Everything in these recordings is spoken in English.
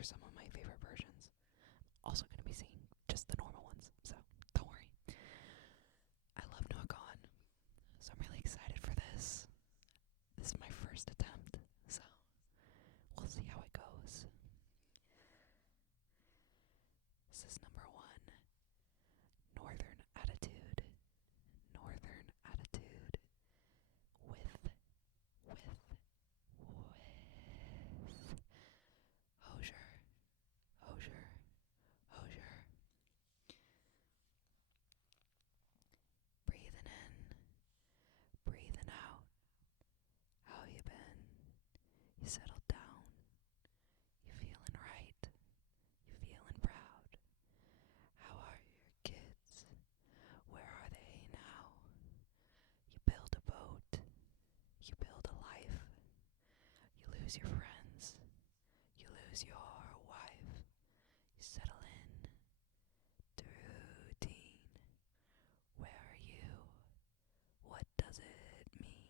are some of my favorite versions. Also going to be seeing just the normal ones, so don't worry. I love Noah Kahan, so I'm really excited for this. This is my first attempt, so we'll see how it goes. This is number 1. Northern attitude. Northern attitude. With. Hosier. Breathing in. Breathing out. How you been? You settled down? You feeling right? You feeling proud? How are your kids? Where are they now? You build a boat. You build a life. You lose your friends. You lose your wife. You settle in to routine. Where are you? What does it mean?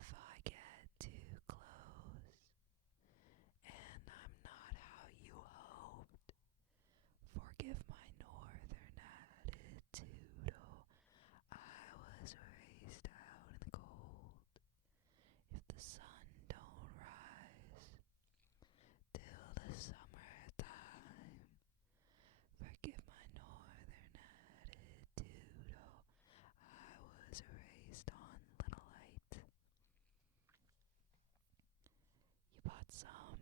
If I get too close and I'm not how you hoped, forgive my northern attitude. Oh, I was raised out in the cold. If the sun don't rise till the summertime, forgive my northern attitude. Oh, I was raised on little light. You bought some,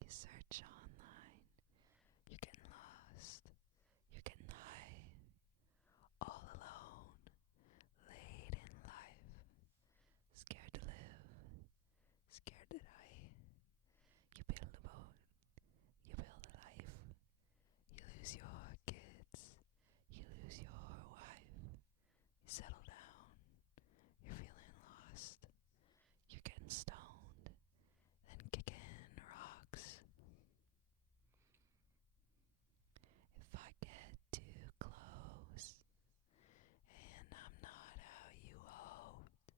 you search online, you're getting lost, you're getting high, all alone, late in life, scared to live, scared to die. You build a boat, you build a life, you lose your kids, you lose your wife, you settle down, you're feeling lost, you're getting stoned, then kicking rocks. If I get too close and I'm not how you hoped,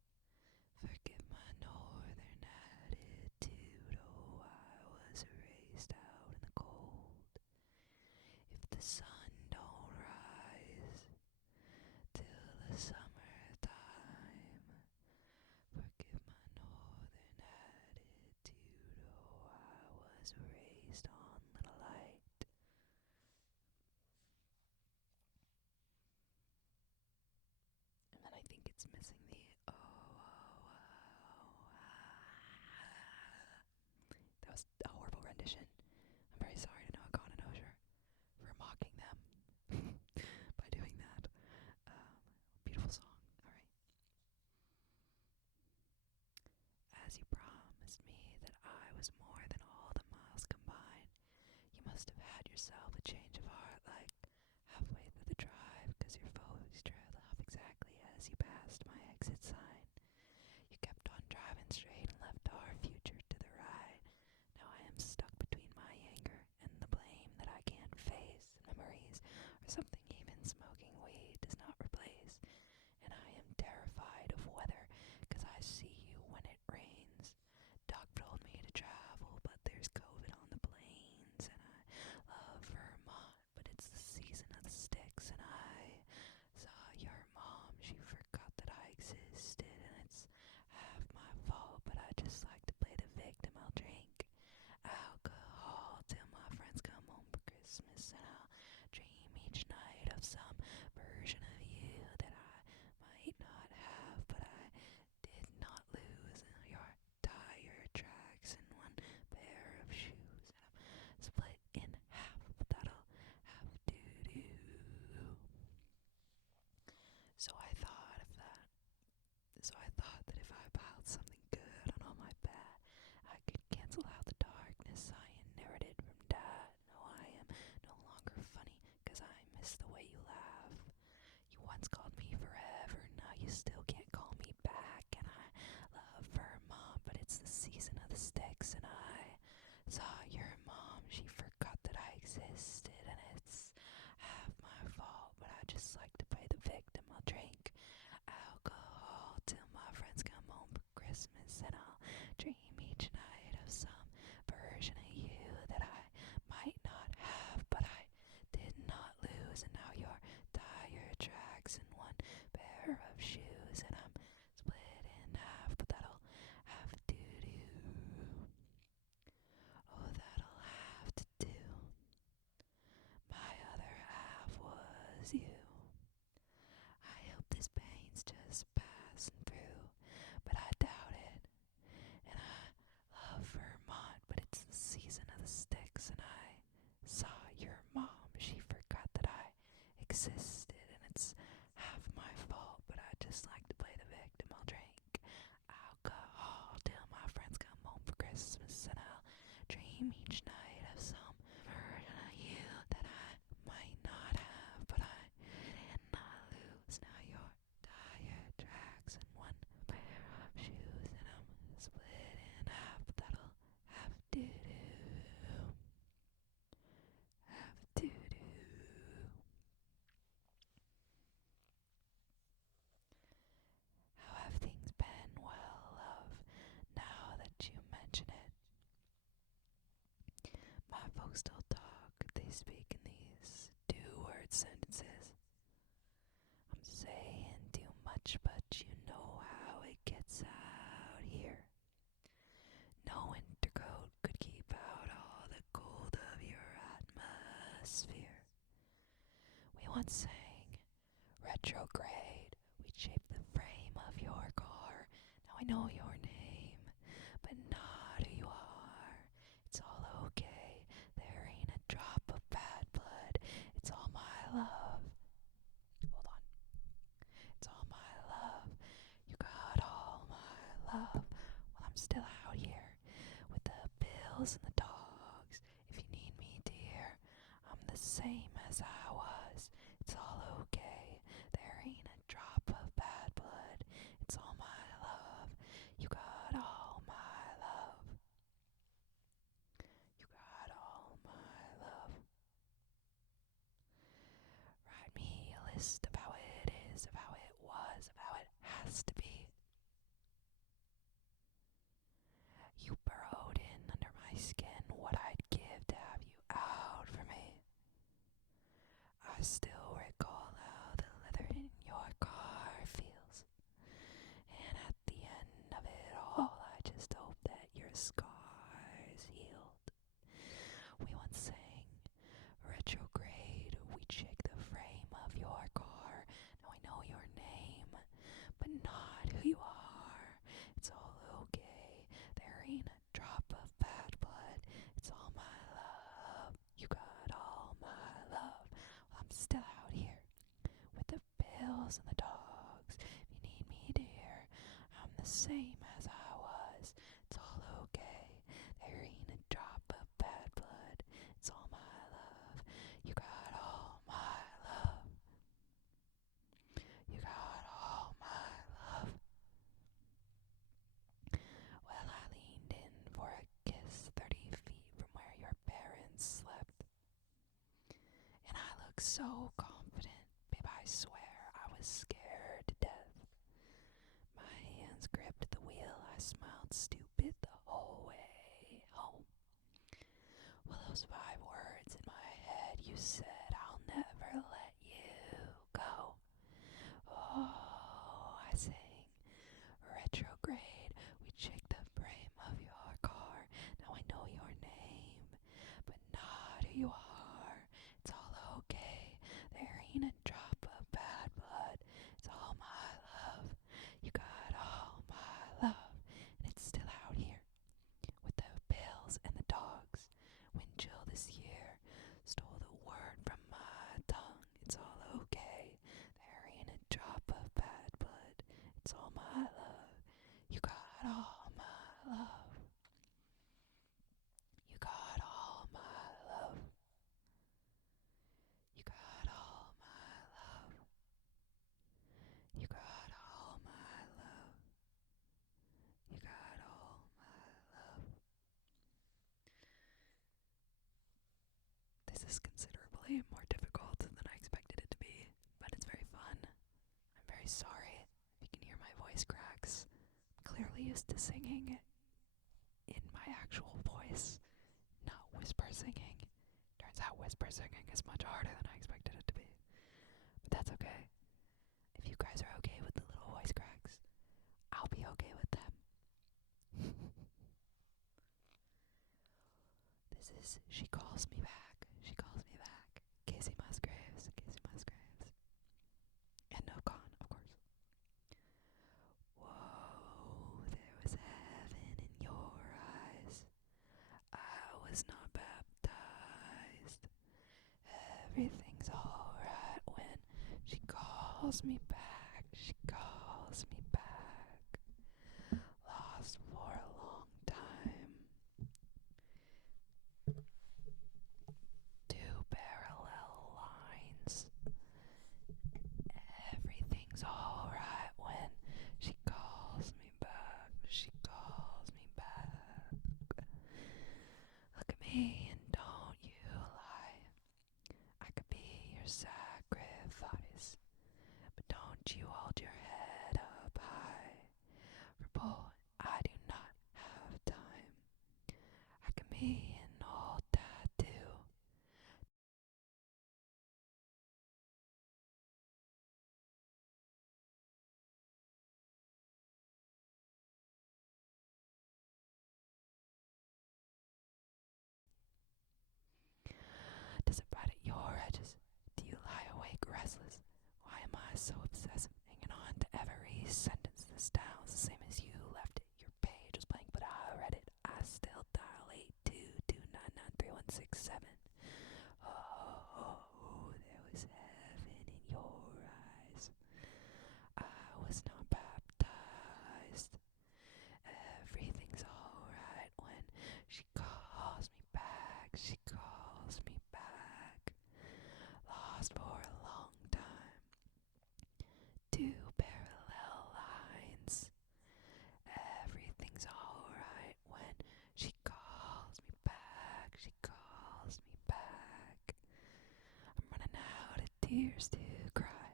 forgive my northern attitude. Oh, I was raised out in the cold. If the sun don't rise till the summertime, forgive my northern attitude. Oh, I was raised on little light. And then I think it's missing the That was a horrible rendition. I'm very sorry to Noah Kahan and Osier for mocking them by doing that. Beautiful song. Alright. As you promised me that I was more than all the miles combined, you must have had yourself a change of heart like halfway through the drive, 'cause your foes trailed off exactly as you passed my exit sign. You kept on driving straight and left our future to the right. Now I am stuck between my anger and the blame that I can't face. Memories are something even smoking weed does not replace. And I am terrified of weather, 'cause I see you when it rains. Doc told me to travel, but there's COVID on the planes. And I love Vermont, but it's the season of the sticks. And I saw your mom, she forgot that I existed. And it's half my fault, but I just like to play the victim. I'll drink alcohol till my friends come home for Christmas. And I'll dream each night once sang, retrograde, we'd shape the frame of your car. Now I know your name, but not who you are. It's all okay, there ain't a drop of bad blood. It's all my love. Hold on. It's all my love. You got all my love. Well, I'm still out here with the bills and the dogs. If you need me, dear, I'm the same as I was. It's all okay. There ain't a drop of bad blood. It's all my love. You got all my love. You got all my love. Write me a list of how it is, of how it was, of how it has to be. You burrowed in under my skin what I'd give to have you out for me. I still recall how the leather in your car feels. And at the end of it all, I just hope that your scars healed. We once sang, retrograde, we'd shake the frame of your car. Now I know your name, but not who you are. It's all okay, there ain't a drop of bad blood. It's all my love, you got all my love. Well, I'm still out here with the bills and the dogs. If you need me, dear, I'm the same as I was. It's all okay, there ain't a drop of bad blood. It's all my love, you got all my love. You got all my love. Well, I leaned in for a kiss 30 feet from where your parents slept. And I looked so confident, babe, I swear I was scared to death. My hands gripped the wheel, I smiled stupid the whole way home. Well, those 5 words in my head, you said, I'll never let you go. Oh, I sang, retrograde, we'd shake the frame of your car. Now I know your name, but not who you are. It's all okay, there ain't a drop of bad blood. It's all my love, you got all my love. And it's still out here with the bills and the dogs. Wind chill this year stole the word from my tongue. It's all okay, there ain't a drop of bad blood. It's all my love, you got all my love. You got all my love. You got all my love. You got all my love. You got all my love. This is considerably more difficult than I expected it to be, but it's very fun. I'm very sorry if you can hear my voice cracks. I'm clearly used to singing in my actual voice, not whisper singing. Turns out whisper singing is much harder than I expected it to be. But that's okay. If you guys are okay with the little voice cracks, I'll be okay with them. This is She Calls Me Back. She Calls Me Back. Casey Musgraves. Casey Musgraves. And no Kahan, of course. Whoa, there was heaven in your eyes. I was not baptized. Everything's alright when she calls me back. She calls me back. Lost for a long time. 2 parallel lines. Everything's alright when she calls me back. She calls me back. Look at me and don't you lie. I could be your sacrifice, but don't 7. Oh, there was heaven in your eyes. I was not baptized. Everything's alright when she calls me back. She calls me back. Lost for a long time. 2 parallel lines. Everything's alright when she calls me back. She calls me back. I'm running out of tears to cry.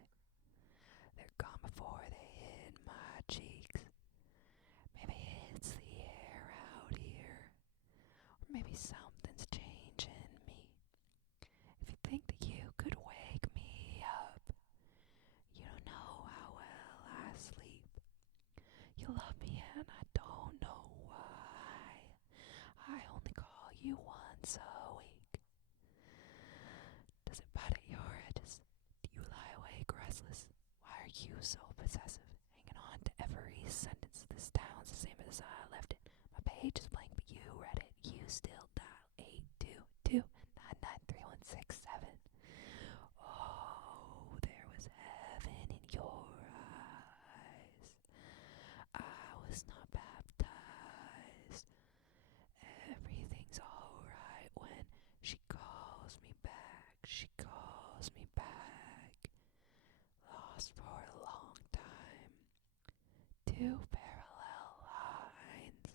They're gone before they hit my cheeks. Maybe it's the air out here. Or maybe something's changing me. If you think that you could wake me up, you don't know how well I sleep. You love me and I don't know why. I only call you once a week. Does it bite at your edges? Do you lie awake restless? Why are you so possessive? Hanging on to every sentence. This town's the same as I left it. My page is blank, but you read it. You still dial 822-993-167. Oh, there was heaven in your eyes. I was not baptized. Everything's alright when she calls me back. She calls me back. Lost for a long time. 2 parallel lines.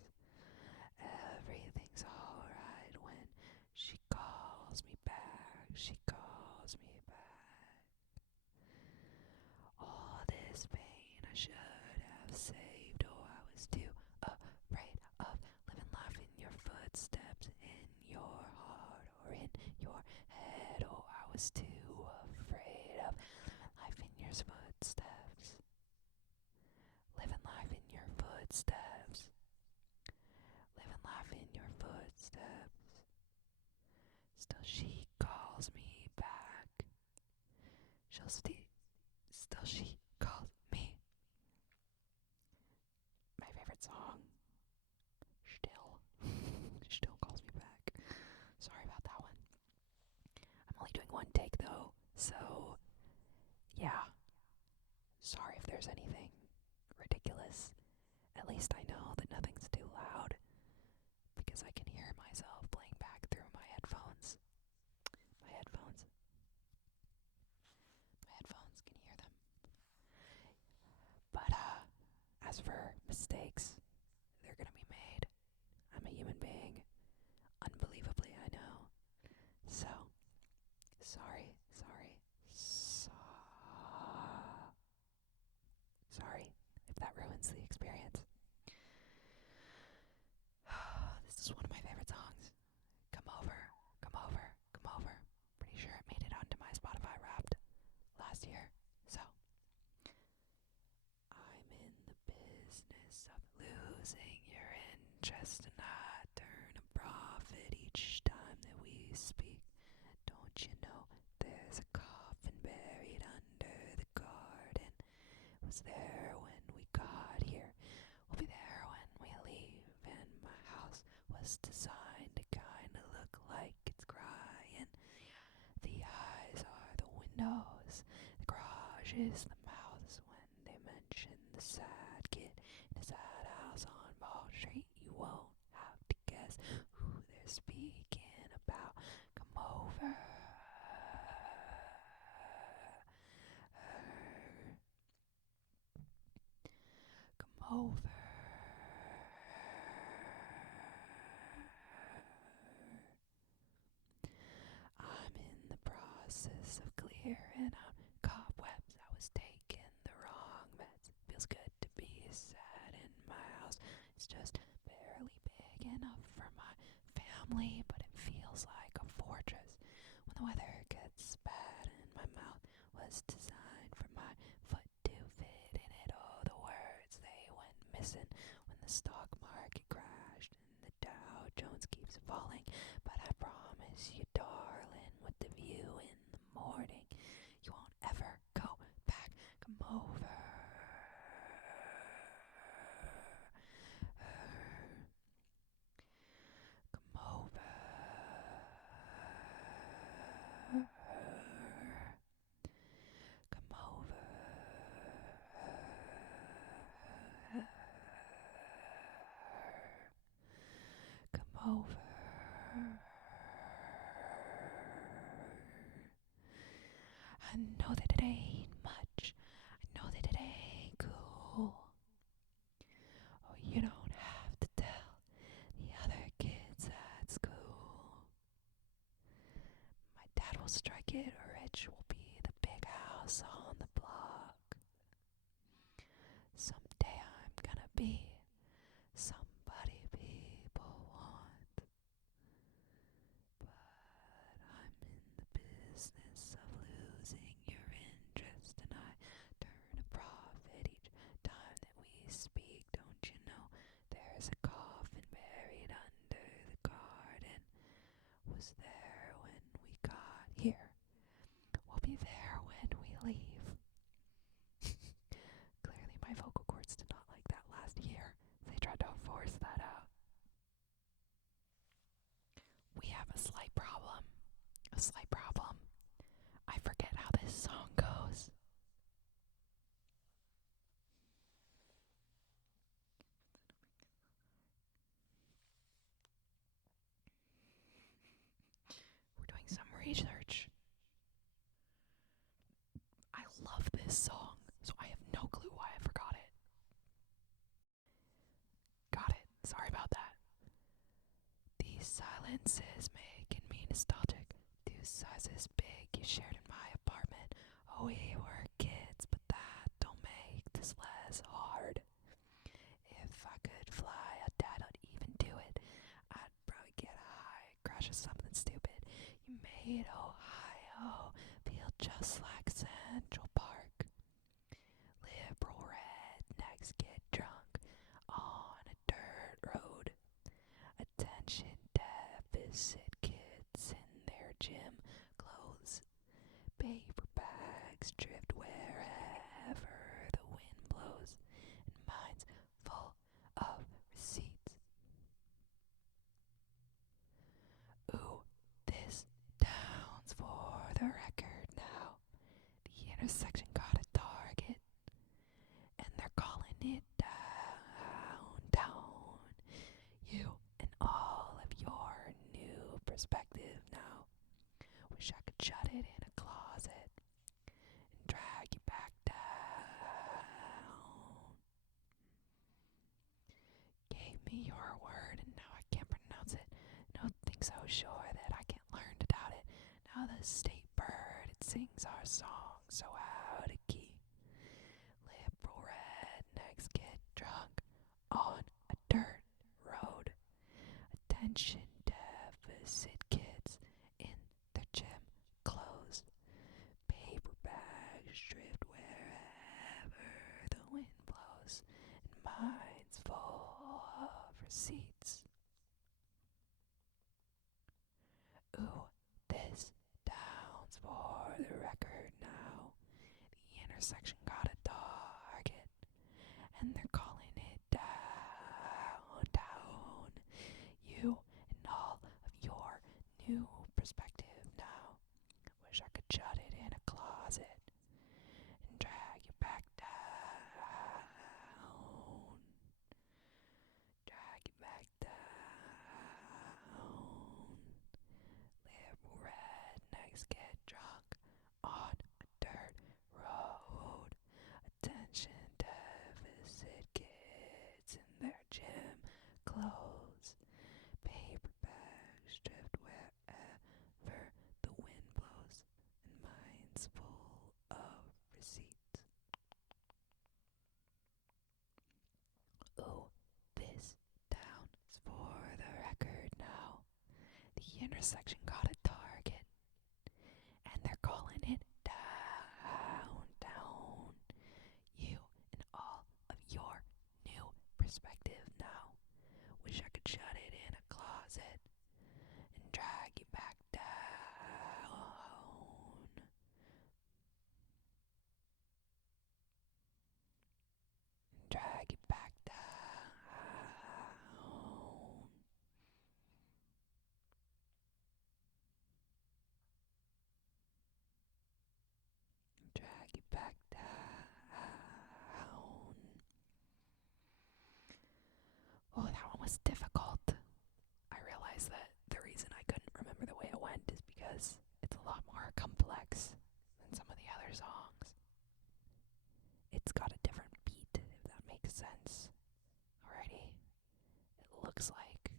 Everything's alright when she calls me back. She calls me back. All this pain I should have saved. Oh, I was too afraid of living life in your footsteps, in your heart or in your head. Oh, I was too afraid of life in your footsteps. Living life in your footsteps. Living life in your footsteps. Still she calls me back. Still she calls me. My favorite song. Still calls me back. Sorry about that one. I'm only doing one take though, so yeah. Sorry if there's anything ridiculous. At least I know that nothing's too loud, because I can hear myself playing back through my headphones. My headphones can hear them. But as for mistakes, they're gonna be made. I'm a human being. Unbelievably, I know. So, sorry. Sorry if that ruins the experience. This is one of my favorite songs. Come over. Pretty sure it made it onto my Spotify Wrapped last year. So, I'm in the business of losing your interest, and I turn a profit each time that we speak. Don't you know there's a coffin buried under the garden? It was there when we got here. We'll be there when we leave, and my house was designed to kinda look like it's crying. The eyes are the windows, the garage is the mouths. When they mention the sad kid in a sad house on Ball Street, you won't have to guess who they're speaking about. Come over. Come over. I'm in the process of clearing out cobwebs. I was taking the wrong meds. Feels good to be sad in my house. It's just barely big enough for my family, but it feels like a fortress. When the weather gets bad and my mouth was designed for my foot to fit in it. Oh, the words, they went missing when the stock market crashed and the Dow Jones keeps falling. But I promise you, darling, with the view in the morning, you won't ever go back. Come over. Come over. I know that it ain't much. I know that it ain't cool. Oh, you don't have to tell the other kids at school. My dad will strike it rich, will be the big house on the block. Someday I'm gonna be somebody people want. But I'm in the business of losing your interest, and I turn a profit each time that we speak. Don't you know there's a coffin buried under the garden? Was there when we got here, we'll be there when we leave. Clearly my vocal cords did not like that last year. They tried to force that out. We have a slight problem. A slight problem. I forget how this song goes. We're doing some research. I love this song, so I have no clue why I forgot it. Got it. Sorry about that. These silences making me nostalgic. Two sizes big you shared in my apartment. Oh, we were kids, but that don't make this less hard. If I could fly, I doubt I'd even do it. I'd probably get high, crash into something stupid. You made Ohio feel just like Central Park. Liberal rednecks get drunk on a dirt road. Attention deficit kids in their gym clothes. Paper bags drift wherever the wind blows, and mine's full of receipts. Ooh, this town's for the record now. The intersection got a target, and they're calling it downtown. You and all of your new perspective now. Wish I could shut it in a closet and drag you back down. Gave me your word and now I can't pronounce it. Nothing so sure that I can't learn to doubt it. Now the state bird, it sings our song so out of key. Liberal rednecks get drunk on a dirt road. Attention deficit kids in their gym clothes. Paper bags drift wherever the wind blows, and mine's full of receipts. Ooh, this town's for the record now. The intersection got a target, and they're calling it downtown. You and all of your new perspective now. Wish I could shut it in a closet and drag you back down. Drag you back down. Liberal rednecks get drunk on a dirt road. Attention deficit kids in their gym clothes. Paper bags drift wherever the wind blows, and mine's full of receipts. Ooh, this town's for the record now. The intersection got a target, and they're calling it downtown. You and all of your new perspective now. Wish I could shut it in a closet and drag you back down. Drag you back down. Drag you back down. Oh, that one was difficult. I realized that the reason I couldn't remember the way it went is because it's a lot more complex than some of the other songs. It's got a different beat, if that makes sense. Alrighty. It looks like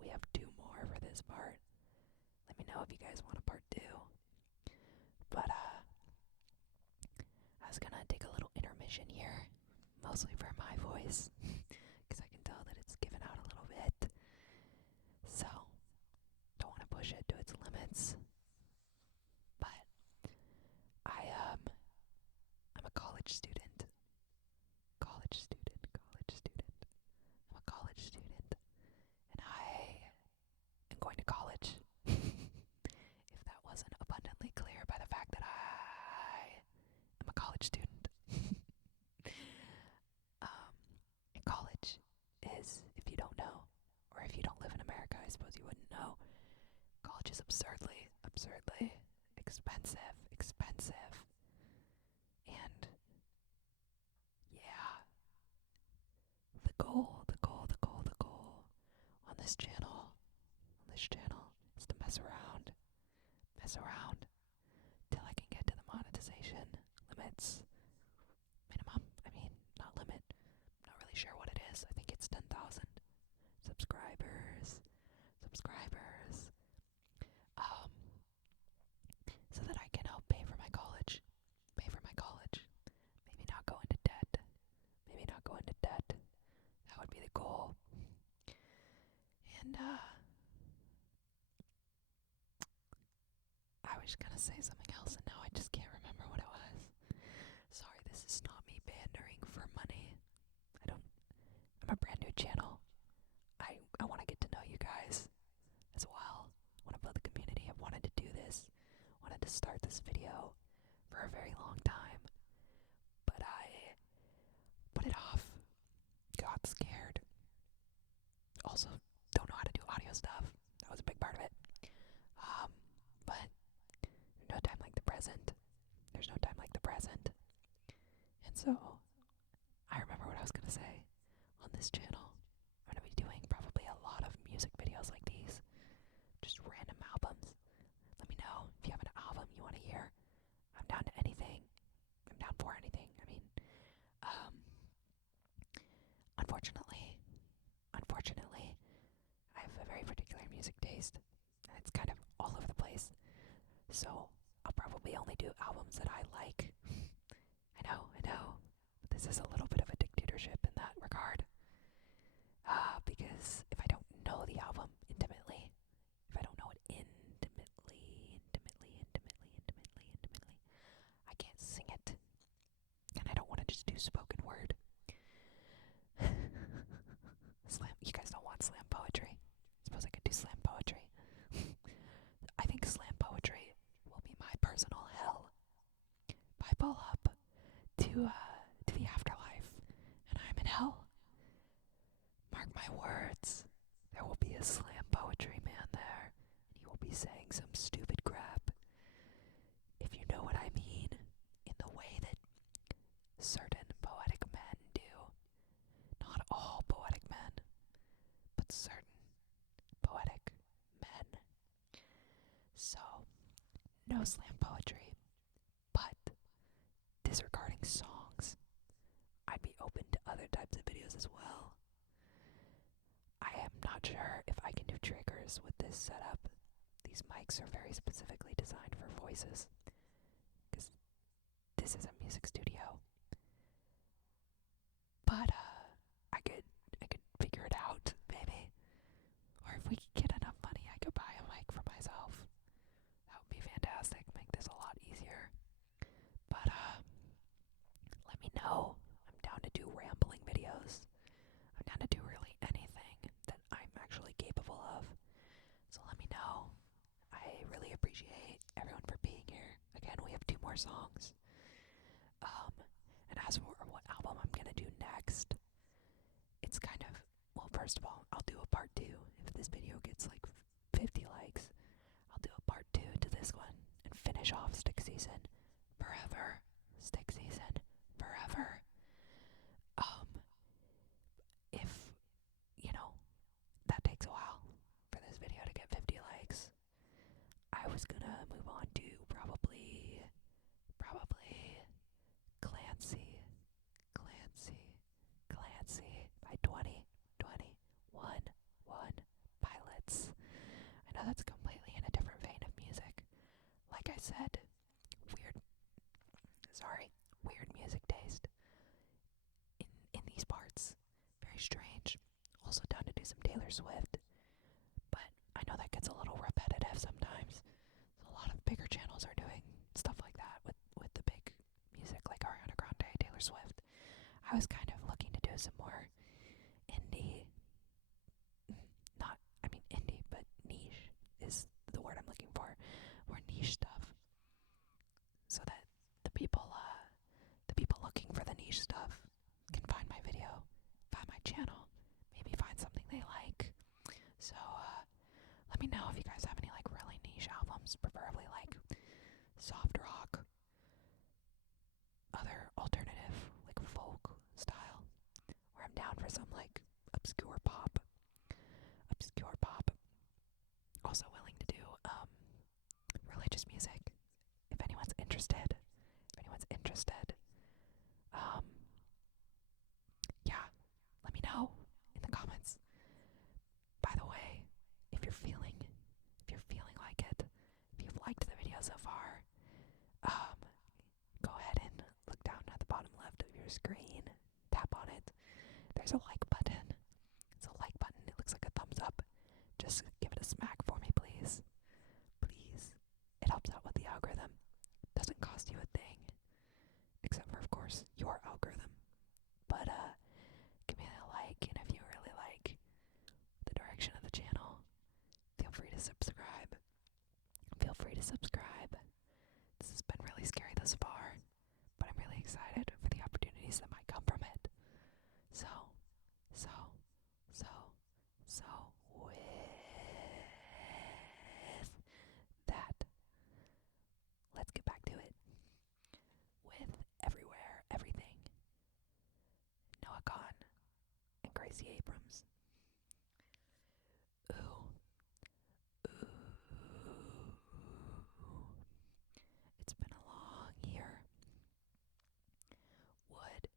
we have 2 more for this part. Let me know if you guys want a part 2. But, I was gonna take a little intermission here, mostly for my voice, because I can tell that it's given out a little bit. So, don't want to push it to its limits. But, I'm a college student. College student. I'm a college student. And I am going to college. If that wasn't abundantly clear by the fact that I am a college student. College is, if you don't know, or if you don't live in America, I suppose you wouldn't know, college is absurdly expensive. And yeah, the goal on this channel is to mess around till I can get to the monetization limits. Minimum, not limit, not really sure what it is. I think it's 10,000 subscribers. So that I can help pay for my college. Maybe not go into debt. That would be the goal. And, I was gonna say something else and now I just can't remember what it was. Sorry, this is not me pandering for money. I'm a brand new channel. I want to get to know you guys as well. I want to build a community. I've wanted to do this. Wanted to start this video for a very long time. But I put it off. Got scared. Also, don't know how to do audio stuff. That was a big part of it. But there's no time like the present. And so, I remember what I was going to say. On this channel, I'm going to be doing probably a lot of music videos like these. Just random albums. Let me know if you have an album you want to hear. I'm down to anything. I'm down for anything. Unfortunately, I have a very particular music taste, and it's kind of all over the place. So, I'll probably only do albums that I like. I know. But this is a little bit of a dictatorship in that regard. Because if I don't know the album intimately, I can't sing it. And I don't want to just do spoken word. You guys don't want slam poetry. Suppose I could do slam poetry. I think slam poetry will be my personal hell. If I pull up to the afterlife and I'm in hell, mark my words, there will be a slam poetry man there, and he will be saying some stupid crap. If you know what I mean, in the way that certain poetic men do. Not all poetic men, but certain poetic men. So, no slam poetry, but disregarding songs, I'd be open to other types of videos as well. I am not sure if I can do triggers with this setup. These mics are very specifically designed for voices, because this is a music studio. But I could figure it out, maybe. Or if we could get enough money, I could buy a mic for myself. That would be fantastic. Make this a lot easier. But let me know. I'm down to do rambling videos. I'm down to do really anything that I'm actually capable of. So let me know. I really appreciate everyone for being here. Again, we have 2 more songs. And as for what album I'm gonna do next, it's kind of, well, first of all, I'll do a part 2. If this video gets like 50 likes, I'll do a part 2 to this one and finish off Stick Season forever. If, that takes a while for this video to get 50 likes, I was gonna move on to probably like I said, weird, sorry, weird music taste in these parts. Very strange. Also down to do some Taylor Swift, but I know that gets a little repetitive sometimes. So a lot of bigger channels are doing stuff like that with the big music, like Ariana Grande, Taylor Swift. I was kind of looking to do some more indie, not, I mean indie, but niche is the word I'm looking for. More niche stuff, so that the people looking for the niche stuff can find my video, find my channel, maybe find something they like. So let me know if you guys have any like really niche albums, preferably like soft rock, other alternative, like folk style, or I'm down for some like obscure pop. Also willing to do religious music if anyone's interested. Yeah, let me know in the comments. By the way, if you're feeling like it, if you've liked the video so far, go ahead and look down at the bottom left of your screen, tap on it. There's a like button. It's a like button. It looks like a thumbs up. Just give it a smack for me, please. Please. It helps out with the algorithm. Doesn't cost you a thing. Except for, of course, your algorithm. But, give me a like, and if you really like the direction of the channel, feel free to subscribe. This has been really scary thus far, but I'm really excited for the opportunities that might come from it. So, with that, let's get back to it. With Everywhere, Everything, Noah Kahan and Gracie Abrams. Ooh. It's been a long year. Would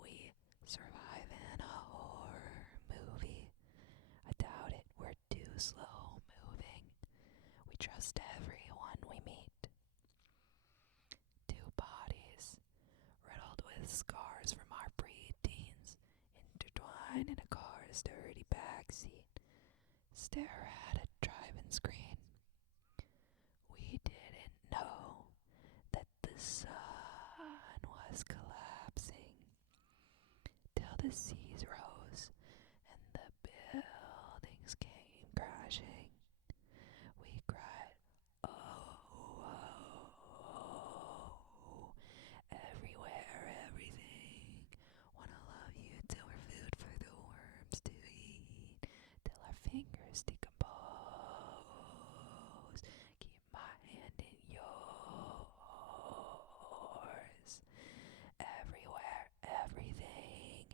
we survive in a horror movie? I doubt it. We're too slow moving. We trust everyone we meet. Two bodies, riddled with scars from our preteens, intertwined in a car's dirty backseat, stare at a drive-in screen. We didn't know that the sun was collapsing till the seas rose and the buildings came crashing. We cried, oh, oh, oh, everywhere, everything. Wanna love you till we're food for the worms to eat, till our fingers decompose. Keep my hand in yours. Everywhere, everything.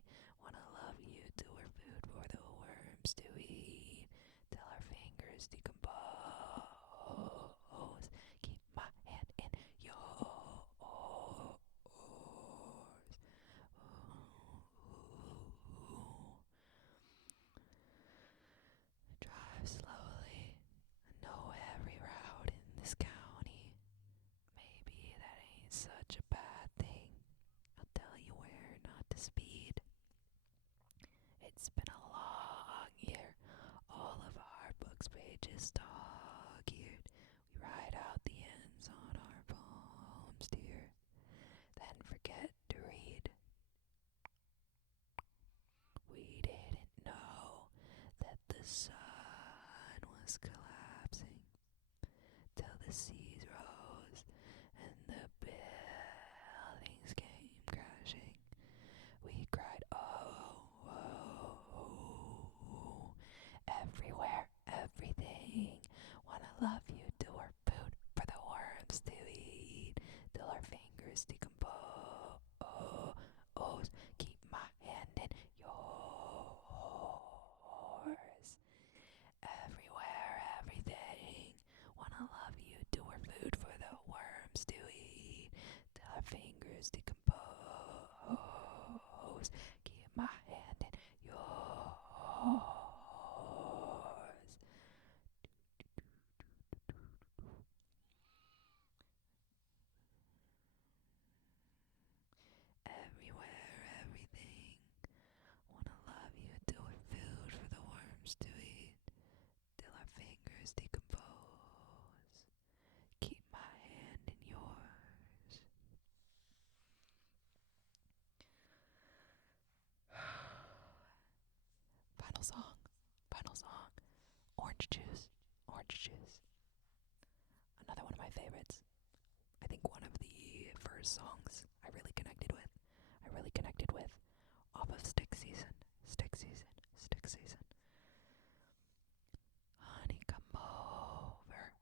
Wanna love you till we're food for the worms to eat, till our fingers decompose. Keep my hand in yours. Drive slowly. I know every route in this county. Maybe that ain't such a bad thing. I'll tell you where not to speed. It's been a long year. All of our books pages dog-eared. We write out the ends on our palms, dear. Then forget to read. We didn't know that the sun was collapsing till the seas rose and the buildings came crashing. We cried, oh, oh, oh, everywhere, everything. Wanna love you till we're food for the worms to eat, till our fingers decompose. Keep my hand in yours. orange juice. Another one of my favorites. I think one of the first songs I really connected with. Off of Stick Season. Honey, come over.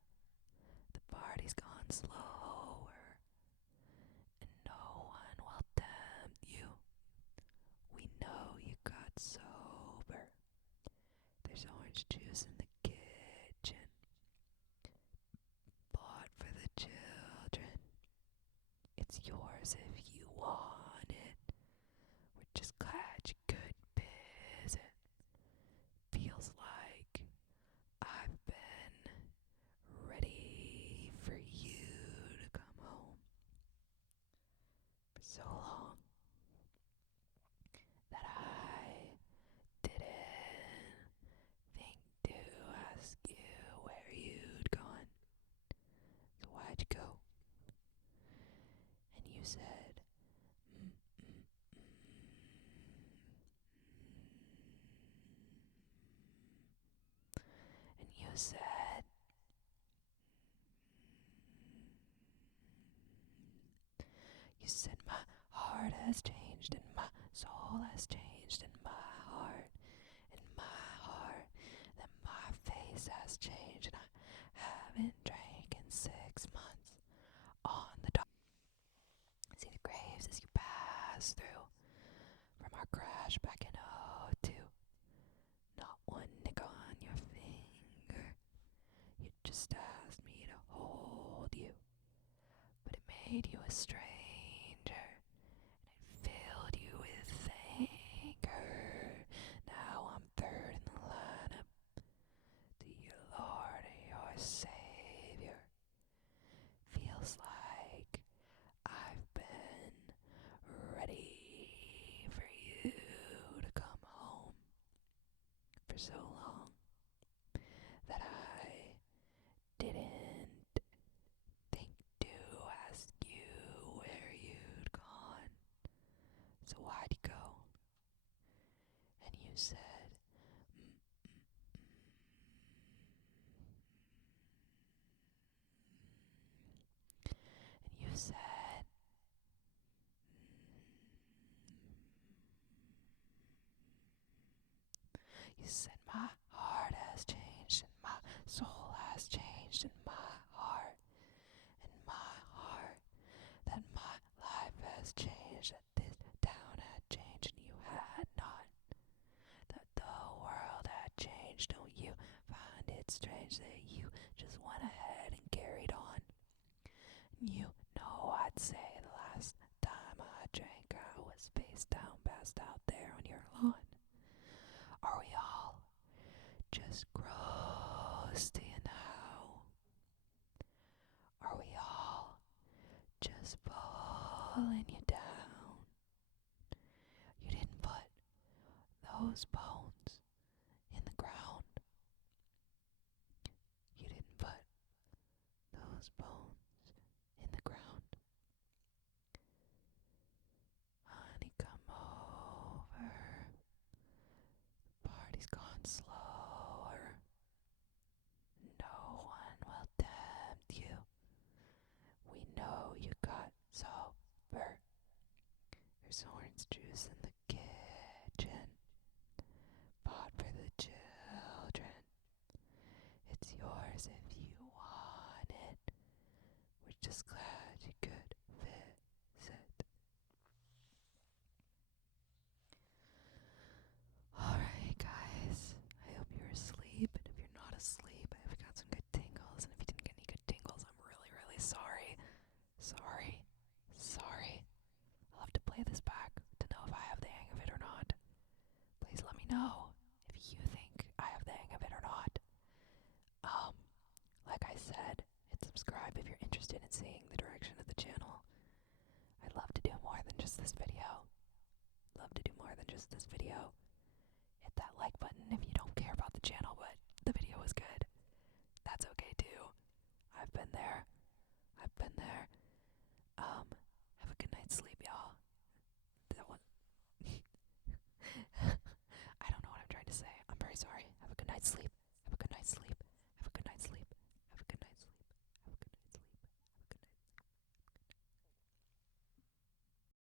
The party's gone slower, and no one will tempt you. We know you got sober. There's orange juice in the kitchen, bought for the children. It's yours if you want it. We're just glad you could visit. Feels like I've been ready for you to come home for so long that I didn't think to ask you where you'd gone. So why'd you go? And you said, mm, mm, mm, and you said, my heart has changed and my soul has changed and my heart, that my face has changed and I haven't drank in 6 months. On the dock, see the graves as you pass through from our crash back in '02. Not one nick on your finger. You just asked me to hold you, but it made you a stranger, and it filled you with anger. Now I'm third in the lineup to your Lord and your Savior. Feels like I've been ready for you to come home for so long that I didn't think to ask you where you'd gone. So why'd you go? And you said, mm, mm, and you said, you said my heart has changed and my soul has changed and my heart, that my life has changed, that this town had changed and you had not, that the world had changed. Don't you find it strange that you just went ahead and carried on? You know I'd say the last time I drank I was face down, passed out there on your lawn. Are we all just gross to you now? Are we all just pulling you down? You didn't put those bones in the ground. You didn't put those bones in the ground. Honey, come over. The party's gone slower. No one will tempt you. We know you got sober. There's orange juice in the kitchen, bought for the children. It's yours if you want it. We're just glad you could visit. Alright guys, I hope you're asleep, and if you're not asleep, I've got some good tingles, and if you didn't get any good tingles, I'm really, really sorry. I'll have to play this back to know if I have the hang of it or not. Please let me know if you think I have the hang of it or not. Like I said, hit subscribe if you're interested in seeing the direction of the channel. I'd love to do more than just this video. Hit that like button if you don't care about the channel, but the video was good. That's okay too. I've been there.